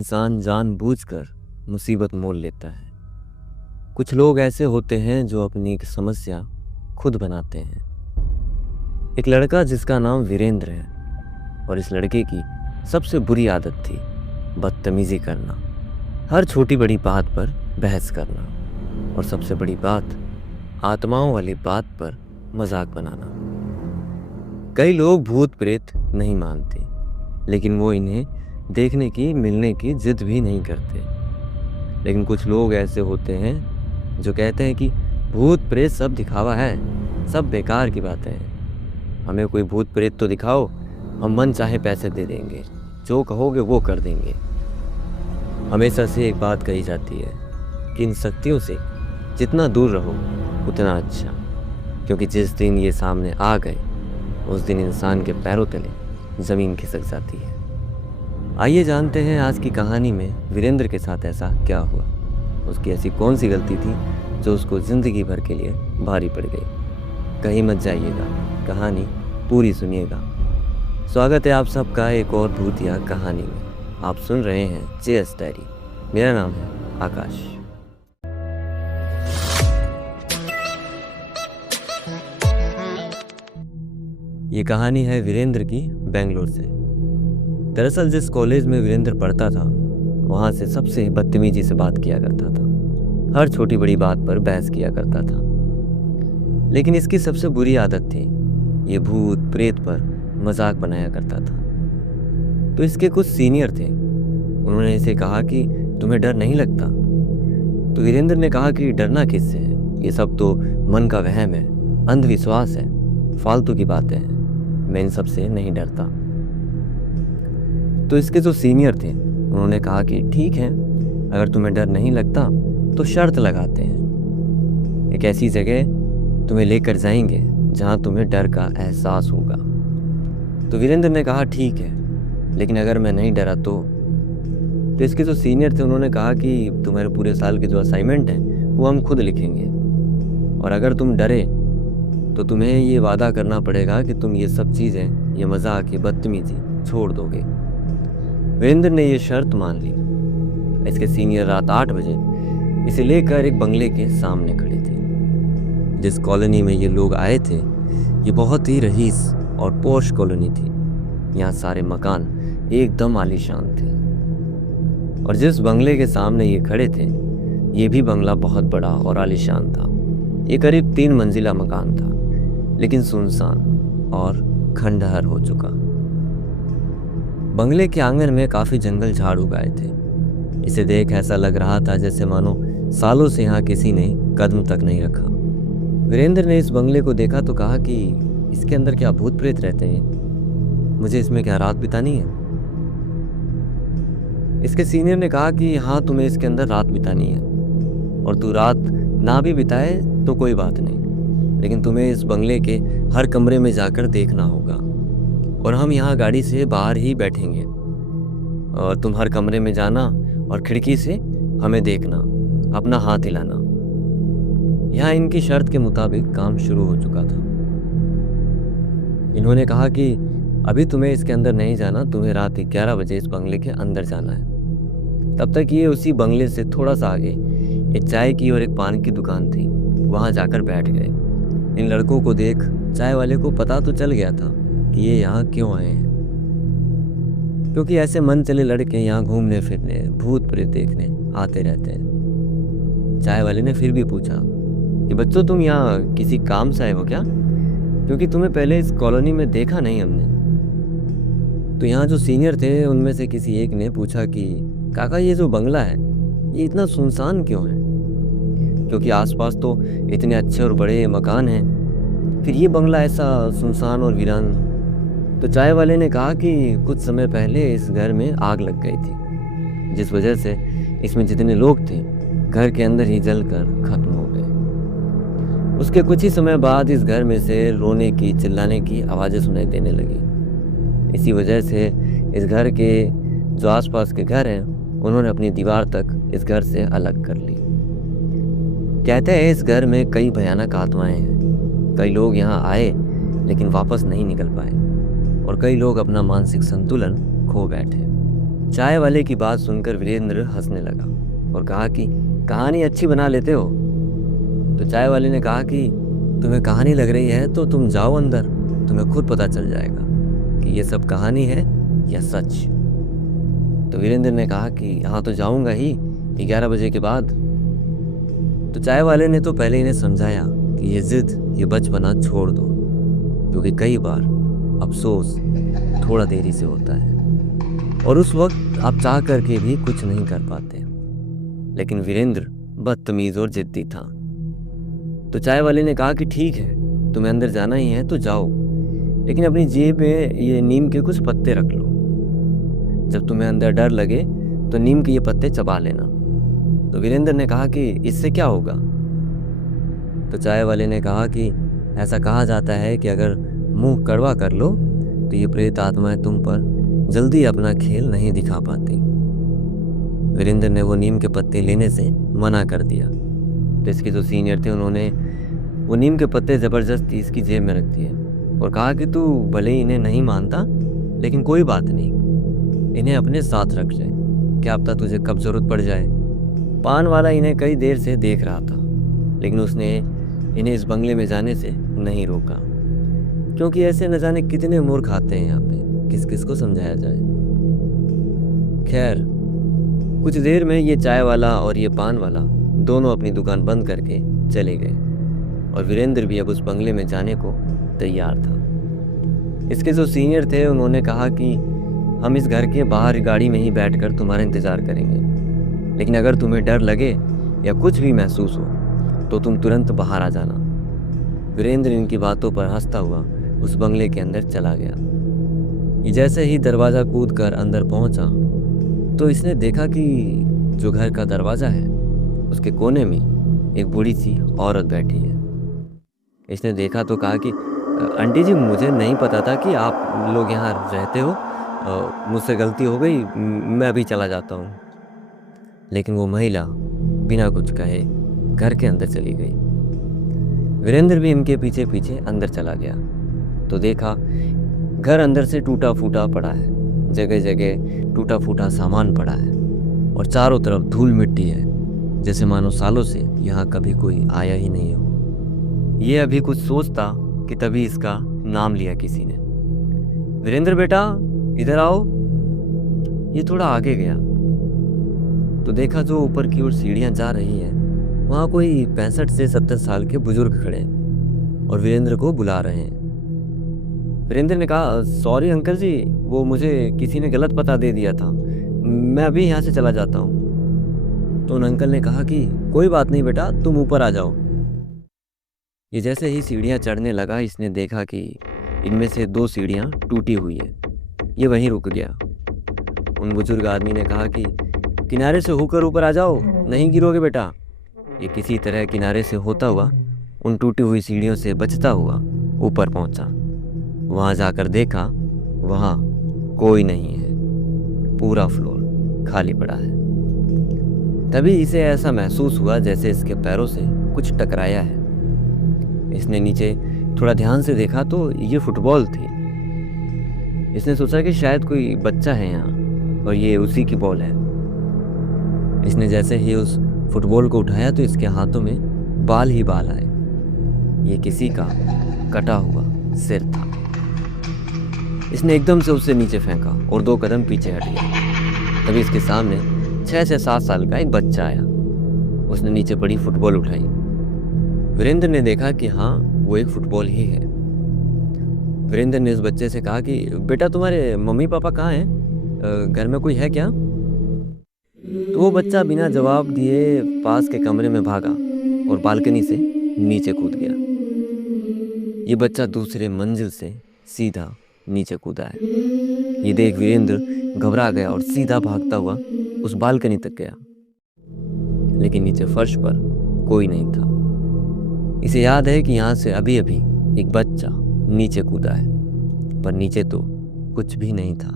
इंसान जानबूझकर मुसीबत मोल लेता है। कुछ लोग ऐसे होते हैं जो अपनी एक समस्या खुद बनाते हैं। एक लड़का जिसका नाम वीरेंद्र है और इस लड़के की सबसे बुरी आदत थी बदतमीजी करना, हर छोटी बड़ी बात पर बहस करना और सबसे बड़ी बात आत्माओं वाली बात पर मजाक बनाना। कई लोग भूत प्रेत नहीं मानते, लेकिन वो इन्हें देखने की मिलने की जिद भी नहीं करते। लेकिन कुछ लोग ऐसे होते हैं जो कहते हैं कि भूत प्रेत सब दिखावा है, सब बेकार की बातें हैं। हमें कोई भूत प्रेत तो दिखाओ, हम मन चाहे पैसे दे देंगे, जो कहोगे वो कर देंगे। हमेशा से एक बात कही जाती है कि इन शक्तियों से जितना दूर रहो उतना अच्छा, क्योंकि जिस दिन ये सामने आ गए उस दिन इंसान के पैरों तले ज़मीन खिसक जाती है। आइए जानते हैं आज की कहानी में वीरेंद्र के साथ ऐसा क्या हुआ। उसकी ऐसी कौन सी गलती थी जो उसको ज़िंदगी भर के लिए भारी पड़ गई। कहीं मत जाइएगा, कहानी पूरी सुनिएगा। स्वागत है आप सबका एक और भूतिया कहानी में। आप सुन रहे हैं जेएस डायरी। मेरा नाम है आकाश। ये कहानी है वीरेंद्र की, बेंगलोर से। दरअसल जिस कॉलेज में वीरेंद्र पढ़ता था वहाँ से सबसे बदतमीजी से बात किया करता था, हर छोटी बड़ी बात पर बहस किया करता था। लेकिन इसकी सबसे बुरी आदत थी ये भूत प्रेत पर मजाक बनाया करता था। तो इसके कुछ सीनियर थे, उन्होंने इसे कहा कि तुम्हें डर नहीं लगता। तो वीरेंद्र ने कहा कि डरना किससे है, ये सब तो मन का वहम है, अंधविश्वास है, फालतू की बातें हैं, मैं इन सब से नहीं डरता। तो इसके जो सीनियर थे उन्होंने कहा कि ठीक है, अगर तुम्हें डर नहीं लगता तो शर्त लगाते हैं, एक ऐसी जगह तुम्हें लेकर जाएंगे जहां तुम्हें डर का एहसास होगा। तो वीरेंद्र ने कहा ठीक है, लेकिन अगर मैं नहीं डरा तो इसके जो सीनियर थे उन्होंने कहा कि तुम्हारे पूरे साल के जो असाइनमेंट हैं वो हम खुद लिखेंगे, और अगर तुम डरे तो तुम्हें ये वादा करना पड़ेगा कि तुम ये सब चीज़ें, ये मजाक, ये बदतमीजी छोड़ दोगे। वीरेंद्र ने ये शर्त मान ली। इसके सीनियर रात 8 बजे इसे लेकर एक बंगले के सामने खड़े थे। जिस कॉलोनी में ये लोग आए थे ये बहुत ही रईस और पॉश कॉलोनी थी। यहाँ सारे मकान एकदम आलीशान थे, और जिस बंगले के सामने ये खड़े थे ये भी बंगला बहुत बड़ा और आलीशान था। ये करीब 3 मंजिला मकान था, लेकिन सुनसान और खंडहर हो चुका। बंगले के आंगन में काफी जंगल झाड़ उगाए थे। इसे देख ऐसा लग रहा था जैसे मानो सालों से यहाँ किसी ने कदम तक नहीं रखा। वीरेंद्र ने इस बंगले को देखा तो कहा कि इसके अंदर क्या भूत प्रेत रहते हैं, मुझे इसमें क्या रात बितानी है। इसके सीनियर ने कहा कि हाँ, तुम्हें इसके अंदर रात बितानी है, और तू रात ना भी बिताए तो कोई बात नहीं, लेकिन तुम्हें इस बंगले के हर कमरे में जाकर देखना होगा, और हम यहाँ गाड़ी से बाहर ही बैठेंगे, और तुम हर कमरे में जाना और खिड़की से हमें देखना, अपना हाथ हिलाना। यहाँ इनकी शर्त के मुताबिक काम शुरू हो चुका था। इन्होंने कहा कि अभी तुम्हें इसके अंदर नहीं जाना, तुम्हें रात 11 बजे इस बंगले के अंदर जाना है। तब तक ये उसी बंगले से थोड़ा सा आगे एक चाय की और एक पान की दुकान थी, वहाँ जाकर बैठ गए। इन लड़कों को देख चाय वाले को पता तो चल गया था कि ये यहाँ क्यों आए हैं, क्योंकि ऐसे मन चले लड़के यहाँ घूमने फिरने, भूत प्रेत देखने आते रहते हैं। चाय वाले ने फिर भी पूछा कि बच्चों, तुम यहाँ किसी काम से आए हो क्या, क्योंकि तुम्हें पहले इस कॉलोनी में देखा नहीं हमने। तो यहाँ जो सीनियर थे उनमें से किसी एक ने पूछा कि काका, ये जो बंगला है ये इतना सुनसान क्यों है, क्योंकि आसपास तो इतने अच्छे और बड़े मकान हैं, फिर ये बंगला ऐसा सुनसान और वीरान। तो चाय वाले ने कहा कि कुछ समय पहले इस घर में आग लग गई थी, जिस वजह से इसमें जितने लोग थे घर के अंदर ही जलकर खत्म हो गए। उसके कुछ ही समय बाद इस घर में से रोने की, चिल्लाने की आवाज़ें सुनाई देने लगी। इसी वजह से इस घर के जो आसपास के घर हैं उन्होंने अपनी दीवार तक इस घर से अलग कर ली। कहते हैं इस घर में कई भयानक आत्माएं हैं। कई लोग यहाँ आए लेकिन वापस नहीं निकल पाए, और कई लोग अपना मानसिक संतुलन खो बैठे। चाय वाले की बात सुनकर वीरेंद्र हंसने लगा और कहा कि कहानी अच्छी बना लेते हो। तो चाय वाले ने कहा कि तुम्हें कहानी लग रही है तो तुम जाओ अंदर, तुम्हें खुद पता चल जाएगा कि ये सब कहानी है या सच। तो वीरेंद्र ने कहा कि हाँ तो जाऊंगा ही, 11 बजे के बाद। तो चाय वाले ने तो पहले इन्हें समझाया कि ये जिद, ये बचपना छोड़ दो, क्योंकि कई बार अफसोस थोड़ा देरी से होता है और उस वक्त आप चाह करके भी कुछ नहीं कर पाते। लेकिन वीरेंद्र बदतमीज और जिद्दी था। तो चाय वाले ने कहा कि ठीक है, तुम्हें अंदर जाना ही है तो जाओ, लेकिन अपनी जेब में ये नीम के कुछ पत्ते रख लो। जब तुम्हें अंदर डर लगे तो नीम के ये पत्ते चबा लेना। तो वीरेंद्र ने कहा कि इससे क्या होगा? तो चाय वाले ने कहा कि ऐसा कहा जाता है कि अगर मुंह कड़वा कर लो तो ये प्रेत आत्माएं तुम पर जल्दी अपना खेल नहीं दिखा पाती। वीरेंद्र ने वो नीम के पत्ते लेने से मना कर दिया। तो इसके जो सीनियर थे उन्होंने वो नीम के पत्ते ज़बरदस्ती इसकी जेब में रख दिए और कहा कि तू भले ही इन्हें नहीं मानता, लेकिन कोई बात नहीं, इन्हें अपने साथ रख जाए, क्या पता तुझे कब ज़रूरत पड़ जाए। पान वाला इन्हें कई देर से देख रहा था, लेकिन उसने इन्हें इस बंगले में जाने से नहीं रोका, क्योंकि ऐसे न जाने कितने मूर्ख आते हैं यहाँ पे, किस किस को समझाया जाए। खैर, कुछ देर में ये चाय वाला और ये पान वाला दोनों अपनी दुकान बंद करके चले गए और वीरेंद्र भी अब उस बंगले में जाने को तैयार था। इसके जो सीनियर थे उन्होंने कहा कि हम इस घर के बाहर गाड़ी में ही बैठकर तुम्हारा इंतज़ार करेंगे, लेकिन अगर तुम्हें डर लगे या कुछ भी महसूस हो तो तुम तुरंत बाहर आ जाना। वीरेंद्र इनकी बातों पर हंसता हुआ उस बंगले के अंदर चला गया। ये जैसे ही दरवाज़ा कूद कर अंदर पहुंचा तो इसने देखा कि जो घर का दरवाज़ा है उसके कोने में एक बूढ़ी सी औरत बैठी है। इसने देखा तो कहा कि आंटी जी, मुझे नहीं पता था कि आप लोग यहाँ रहते हो, मुझसे गलती हो गई, मैं अभी चला जाता हूँ। लेकिन वो महिला बिना कुछ कहे घर के अंदर चली गई। वीरेंद्र भी इनके पीछे पीछे अंदर चला गया तो देखा घर अंदर से टूटा फूटा पड़ा है, जगह जगह टूटा फूटा सामान पड़ा है और चारों तरफ धूल मिट्टी है, जैसे मानो सालों से यहाँ कभी कोई आया ही नहीं हो। ये अभी कुछ सोचता कि तभी इसका नाम लिया किसी ने। वीरेंद्र बेटा, इधर आओ। ये थोड़ा आगे गया तो देखा जो ऊपर की ओर सीढ़ियाँ जा रही है, वहाँ कोई 65 से 70 साल के बुजुर्ग खड़े और वीरेंद्र को बुला रहे हैं। वीरेंद्र ने कहा, सॉरी अंकल जी, वो मुझे किसी ने गलत पता दे दिया था, मैं अभी यहाँ से चला जाता हूँ। तो उन अंकल ने कहा कि कोई बात नहीं बेटा, तुम ऊपर आ जाओ। ये जैसे ही सीढ़ियाँ चढ़ने लगा, इसने देखा कि इनमें से 2 सीढ़ियाँ टूटी हुई है। ये वहीं रुक गया। उन बुजुर्ग आदमी ने कहा कि किनारे से होकर ऊपर आ जाओ, नहीं गिरोगे बेटा। ये किसी तरह किनारे से होता हुआ उन टूटी हुई सीढ़ियों से बचता हुआ ऊपर पहुंचा। वहां जाकर देखा, वहां कोई नहीं है, पूरा फ्लोर खाली पड़ा है। तभी इसे ऐसा महसूस हुआ जैसे इसके पैरों से कुछ टकराया है। इसने नीचे थोड़ा ध्यान से देखा तो ये फुटबॉल थी। इसने सोचा कि शायद कोई बच्चा है यहाँ और ये उसी की बॉल है। इसने जैसे ही उस फुटबॉल को उठाया तो इसके हाथों में बाल ही बाल आए। ये किसी का कटा हुआ सिर था। इसने एकदम से उसे नीचे फेंका और 2 कदम पीछे हट गया। तभी इसके सामने 6 से 7 साल का एक बच्चा आया। उसने नीचे पड़ी फुटबॉल उठाई। वीरेंद्र ने देखा कि हाँ, वो एक फुटबॉल ही है। वीरेंद्र ने उस बच्चे से कहा कि बेटा, तुम्हारे मम्मी पापा कहाँ हैं? घर में कोई है क्या? तो वो बच्चा बिना जवाब दिए पास के कमरे में भागा और बालकनी से नीचे कूद गया। ये बच्चा दूसरे मंजिल से सीधा नीचे कूदा है। ये देख वीरेंद्र घबरा गया और सीधा भागता हुआ उस बालकनी तक गया, लेकिन नीचे फर्श पर कोई नहीं था। इसे याद है कि यहाँ से अभी अभी एक बच्चा नीचे कूदा है, पर नीचे तो कुछ भी नहीं था।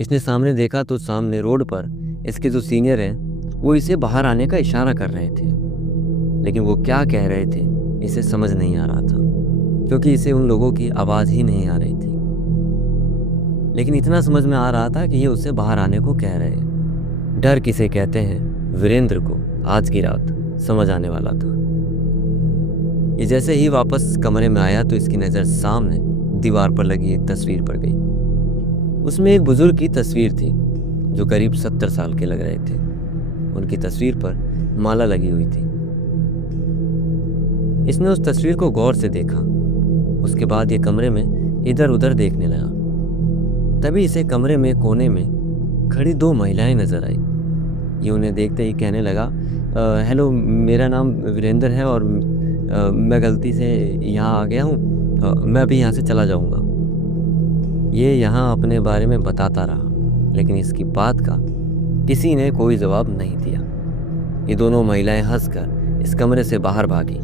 इसने सामने देखा तो सामने रोड पर इसके जो सीनियर हैं वो इसे बाहर आने का इशारा कर रहे थे, लेकिन वो क्या कह रहे थे इसे समझ नहीं आ रहा था, क्योंकि इसे उन लोगों की आवाज़ ही नहीं आ रही थी। लेकिन इतना समझ में आ रहा था कि ये उससे बाहर आने को कह रहे हैं। डर किसे कहते हैं, वीरेंद्र को आज की रात समझ आने वाला था। ये जैसे ही वापस कमरे में आया तो इसकी नज़र सामने दीवार पर लगी एक तस्वीर पर गई। उसमें एक बुजुर्ग की तस्वीर थी जो करीब 70 साल के लग रहे थे। उनकी तस्वीर पर माला लगी हुई थी। इसने उस तस्वीर को गौर से देखा। उसके बाद ये कमरे में इधर उधर देखने लगा। तभी इसे कमरे में कोने में खड़ी 2 महिलाएं नजर आई। ये उन्हें देखते ही कहने लगा, हेलो, मेरा नाम वीरेंद्र है और मैं गलती से यहाँ आ गया हूँ। मैं अभी यहाँ से चला जाऊँगा। ये यहाँ अपने बारे में बताता रहा, लेकिन इसकी बात का किसी ने कोई जवाब नहीं दिया। ये दोनों महिलाएं हंसकर इस कमरे से बाहर भागी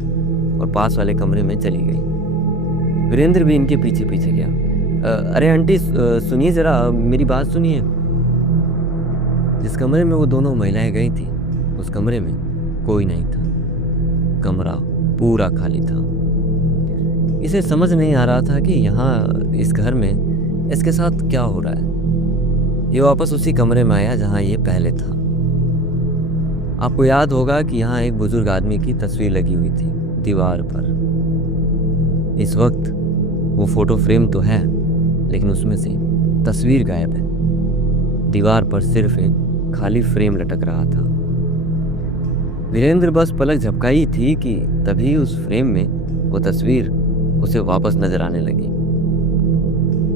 और पास वाले कमरे में चली गई। वीरेंद्र भी इनके पीछे पीछे गया। अरे आंटी, सुनिए ज़रा, मेरी बात सुनिए। जिस कमरे में वो दोनों महिलाएं गई थी उस कमरे में कोई नहीं था। कमरा पूरा खाली था। इसे समझ नहीं आ रहा था कि यहाँ इस घर में इसके साथ क्या हो रहा है। ये वापस उसी कमरे में आया जहाँ ये पहले था। आपको याद होगा कि यहाँ एक बुजुर्ग आदमी की तस्वीर लगी हुई थी दीवार पर। इस वक्त वो फोटो फ्रेम तो है, लेकिन उसमें से तस्वीर गायब है। दीवार पर सिर्फ एक खाली फ्रेम लटक रहा था। वीरेंद्र बस पलक झपकाई थी कि तभी उस फ्रेम में वो तस्वीर उसे वापस नजर आने लगी।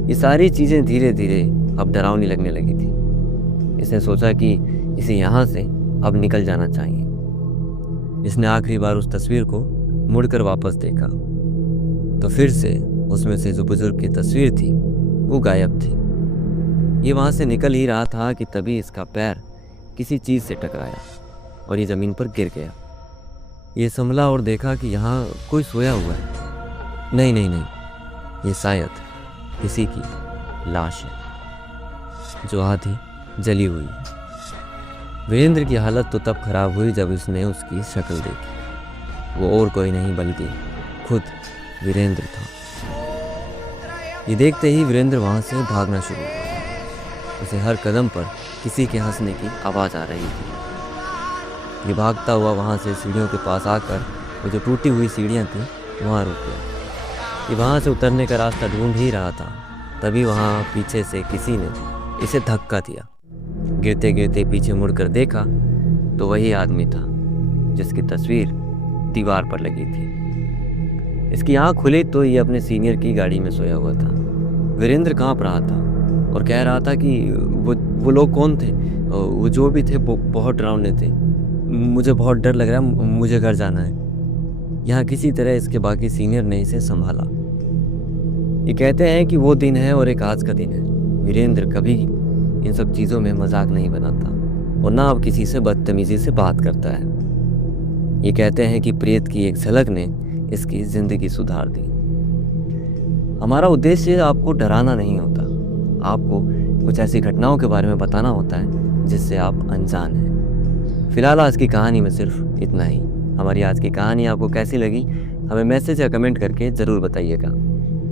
ये सारी चीजें धीरे धीरे अब डरावनी लगने लगी थी। इसने सोचा कि इसे यहाँ से अब निकल जाना चाहिए। इसने आखिरी बार उस तस्वीर को मुड़कर वापस देखा तो फिर से उसमें से जो बुजुर्ग की तस्वीर थी वो गायब थी। ये वहाँ से निकल ही रहा था कि तभी इसका पैर किसी चीज़ से टकराया और ये ज़मीन पर गिर गया। ये संभला और देखा कि यहाँ कोई सोया हुआ है। नहीं नहीं नहीं, ये शायद किसी की लाश है जो आधी जली हुई है। वीरेंद्र की हालत तो तब खराब हुई जब उसने उसकी शक्ल देखी। वो और कोई नहीं बल्कि खुद वीरेंद्र था। ये देखते ही वीरेंद्र वहाँ से भागना शुरू हुआ। उसे हर कदम पर किसी के हंसने की आवाज़ आ रही थी। ये भागता हुआ वहाँ से सीढ़ियों के पास आकर वो जो टूटी हुई सीढ़ियाँ थीं वहाँ रुक गया। ये वहाँ से उतरने का रास्ता ढूंढ ही रहा था। तभी वहाँ पीछे से किसी ने इसे धक्का दिया। गिरते गिरते पीछे मुड़कर देखा तो वही आदमी था जिसकी तस्वीर दीवार पर लगी थी। इसकी आँख खुली तो ये अपने सीनियर की गाड़ी में सोया हुआ था। वीरेंद्र काँप रहा था और कह रहा था कि वो लोग कौन थे। वो जो भी थे वो बहुत डरावने थे। मुझे बहुत डर लग रहा है, मुझे घर जाना है। यहाँ किसी तरह इसके बाकी सीनियर ने इसे संभाला। ये कहते हैं कि वो दिन है और एक आज का दिन है। वीरेंद्र कभी इन सब चीज़ों में मजाक नहीं बनाता और ना अब किसी से बदतमीजी से बात करता है। ये कहते हैं कि प्रेत की एक झलक ने इसकी ज़िंदगी सुधार दी। हमारा उद्देश्य आपको डराना नहीं होता, आपको कुछ ऐसी घटनाओं के बारे में बताना होता है जिससे आप अनजान हैं। फिलहाल आज की कहानी में सिर्फ इतना ही। हमारी आज की कहानी आपको कैसी लगी हमें मैसेज या कमेंट करके ज़रूर बताइएगा।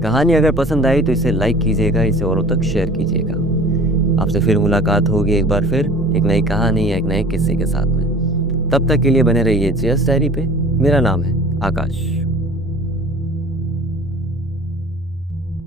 कहानी अगर पसंद आई तो इसे लाइक कीजिएगा, इसे औरों तक शेयर कीजिएगा। आपसे फिर मुलाकात होगी एक बार फिर एक नई कहानी या एक नए किस्से के साथ में। तब तक के लिए बने रहिए जीएस डायरी पे। मेरा नाम है आकाश।